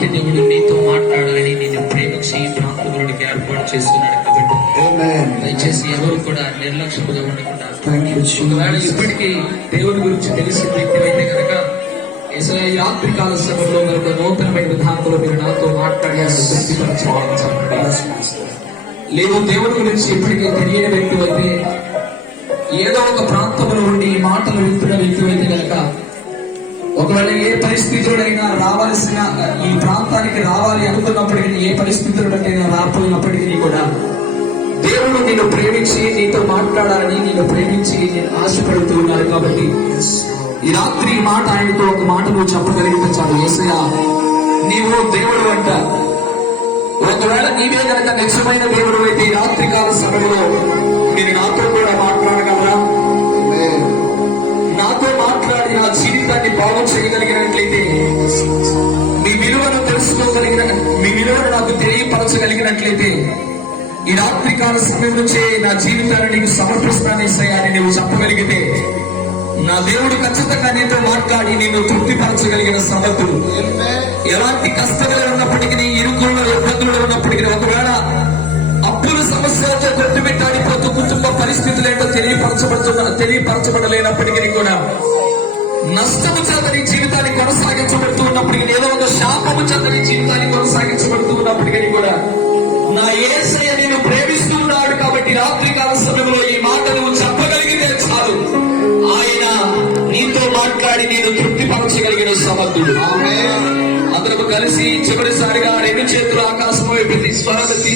దేవాతి దేవుడు నీతో మాట్లాడాలని నిన్ను ప్రేమించి ఈ ప్రాంతంలోనికి ఏర్పాటు చేసుకున్నాడు కాబట్టి దయచేసి ఎవరు కూడా నిర్లక్ష్యంగా ఉండకుండా, ఒకవేళ ఇప్పటికీ దేవుని గురించి తెలిసిన వ్యక్తి అయితే కనుక ఈ రాత్రికాల సమయంలో మరొక నూతనమైన విధానంలో మీరు నాతో మాట్లాడాలని తృప్తిపరచుకోవాలి. లేదు దేవుని గురించి ఇప్పటికీ తెలియని వ్యక్తి అయితే, ఏదో ఒక ప్రాంతంలో ఉండి ఈ మాటలు వింటున్న వ్యక్తి అయితే కనుక, ఒకవేళ ఏ పరిస్థితులైనా రావాల్సిన ఈ ప్రాంతానికి రావాలి అనుకున్నప్పటికీ, ఏ పరిస్థితులకైనా రాకపోయినప్పటికీ కూడా దేవుడు నిన్ను ప్రేమించి నీతో మాట్లాడాలని, నిన్ను ప్రేమించి నేను ఆశపడుతూ ఉన్నాడు. కాబట్టి ఈ రాత్రి ఈ మాట ఆయనతో ఒక మాట నువ్వు చెప్పగలిగితే చాలు. యేసయ్యా నీవు దేవుడు అంట. ఒకవేళ నీవే కనుక నిజమైన దేవుడు అయితే ఈ రాత్రి కాల సమయంలో మీరు నాతో కూడా మాట్లాడగలరా? నాతో మాట్లాడి నా జీవితాన్ని బాగు చేయగలిగినట్లయితే, మీ విలువను తెలుసుకోగలిగిన, మీ విలువను నాకు తెలియపరచగలిగినట్లయితే, ఈ రాత్రి కాల సమయం నుంచే నా జీవితాన్ని నీకు సమర్పిస్తాను యేసయ్యా అని నువ్వు చెప్పగలిగితే, నా దేవుడు ఖచ్చితంగా నీతో మాట్లాడి నిన్ను తృప్తిపరచగలిగిన సమర్థుడు. ఎలాంటి కష్టంలో ఉన్నప్పటికీ, ఇరుకుల్లో ఇబ్బందులు ఉన్నప్పటికీ, ఒకవేళ అప్పుల సమస్యలతో కొట్టుమిట్టాడిపోతూ కుటుంబ పరిస్థితులు ఏంటో తెలియపరచబడలేనప్పటికీ కూడా, నష్టము చేత నీ జీవితాన్ని కొనసాగించబడుతూ ఉన్నప్పటికీ, ఏదో ఒక శాపము చేత నీ జీవితాన్ని కొనసాగించబడుతూ ఉన్నప్పటికీ కూడా, నా యేసయ్య నేను ప్రేమిస్తూ ఉన్నాడు. కాబట్టి రాత్రి కాల సమయంలో ఈ మాట నువ్వు చెప్పగలిగితే చాలు, ఆయన నీతో మాట్లాడి నేను తృప్తిపరచగలిగిన సమర్థుడు. అందరూ కలిసి చివరిసారిగా రెండు చేతులు ఆకాశం వైపు స్వరమెత్తి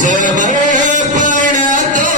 సమర్పణతో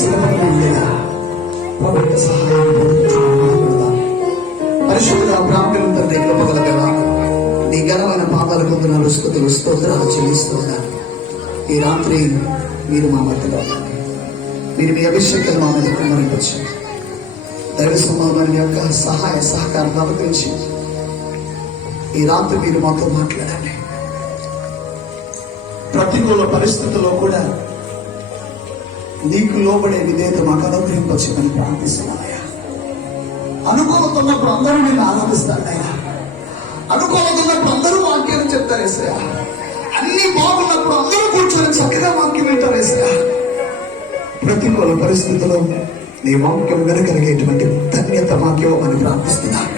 సిద్ధపడి ఉండేలా ప్రభుత్వ సహాయం పొందుతున్నాం. పరిశుద్ధ బ్రాహ్మణుల తండ్రి కృపగల దేవా, నీ ఘనమైన పాదాల పొందున స్తుతులు స్తోత్రాలు చెల్లిస్తున్నాను. ఈ రాత్రి మీరు మా మధ్యలో ఉన్నారు. మీరు మీ అభిషేకం మా మీద కుమ్మరించు. దైవ సమాధానం యొక్క సహాయ సహకారం అనుగ్రహించి ఈ రాత్రి మీరు మాతో మాట్లాడండి. ప్రతికూల పరిస్థితుల్లో కూడా నీకు లోబడే విధేయత మాకు అనుగ్రహించమని ప్రార్థిస్తున్నానయ్యా. అనుకూలత ఉన్నప్పుడు అందరూ నేను ఆనందిస్తానయ్యా. అనుకూలత ఉన్నప్పుడు అందరూ వాక్యాలు చెప్తారేసయ్యా. అన్ని బాగున్నప్పుడు అందరూ కూర్చొని చక్కగా వాక్యం వింటారేసయ్యా. ప్రతికూల పరిస్థితుల్లో నీ వాక్యం వినగలిగేటువంటి ధన్యత మాకేమని ప్రార్థిస్తున్నాను.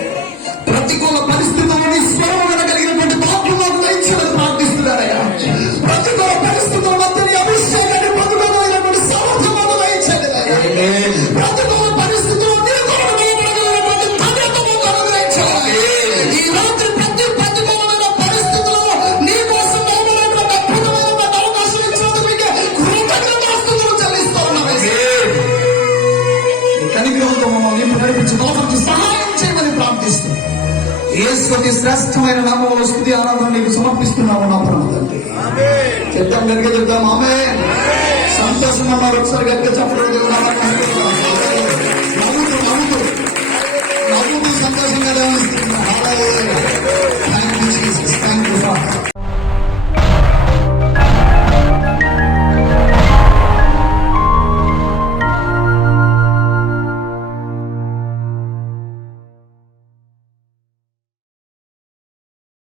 ప్రతికూల పరిస్థితుల్లో నీ స్వరం వినగలిగినటువంటి వాక్యం మాకు దయచేయమని ప్రార్థిస్తున్నానయ్యా. ప్రతికూల పరిస్థితుల మధ్య నీ అభిషేకాన్ని పొందుకోగలిగినటువంటి సమర్థం మాకు దయచేయండి. ప్రతికూల పరిస్థితుల్లో నీ కొరకు నిలబడగలిగినటువంటి ధన్యత మాకు అనుగ్రహించాలి. ఈ రాత్రి ప్రతి ప్రతికూలమైన పరిస్థితుల్లో నీ కోసం నిలబడేటువంటి అద్భుతమైనటువంటి అవకాశం ఇచ్చినందుకు మీకు కృతజ్ఞతాస్తుతులు చెల్లిస్తూ ఉన్నాను. కనికరంతో మమ్మల్ని నడిపించి లోపలికి సహాయం చేయమని ప్రార్థిస్తూ యేసుని శ్రేష్టమైన నామములో స్తుతి ఆరాధన నీకు సమర్పిస్తున్నాము నా పరమ తండ్రి. చెప్తాం గట్టిగా చెప్తాం. ఆమేన్. సంతోషం అన్నారు ఒకసారి గట్టిగా చెప్పడం.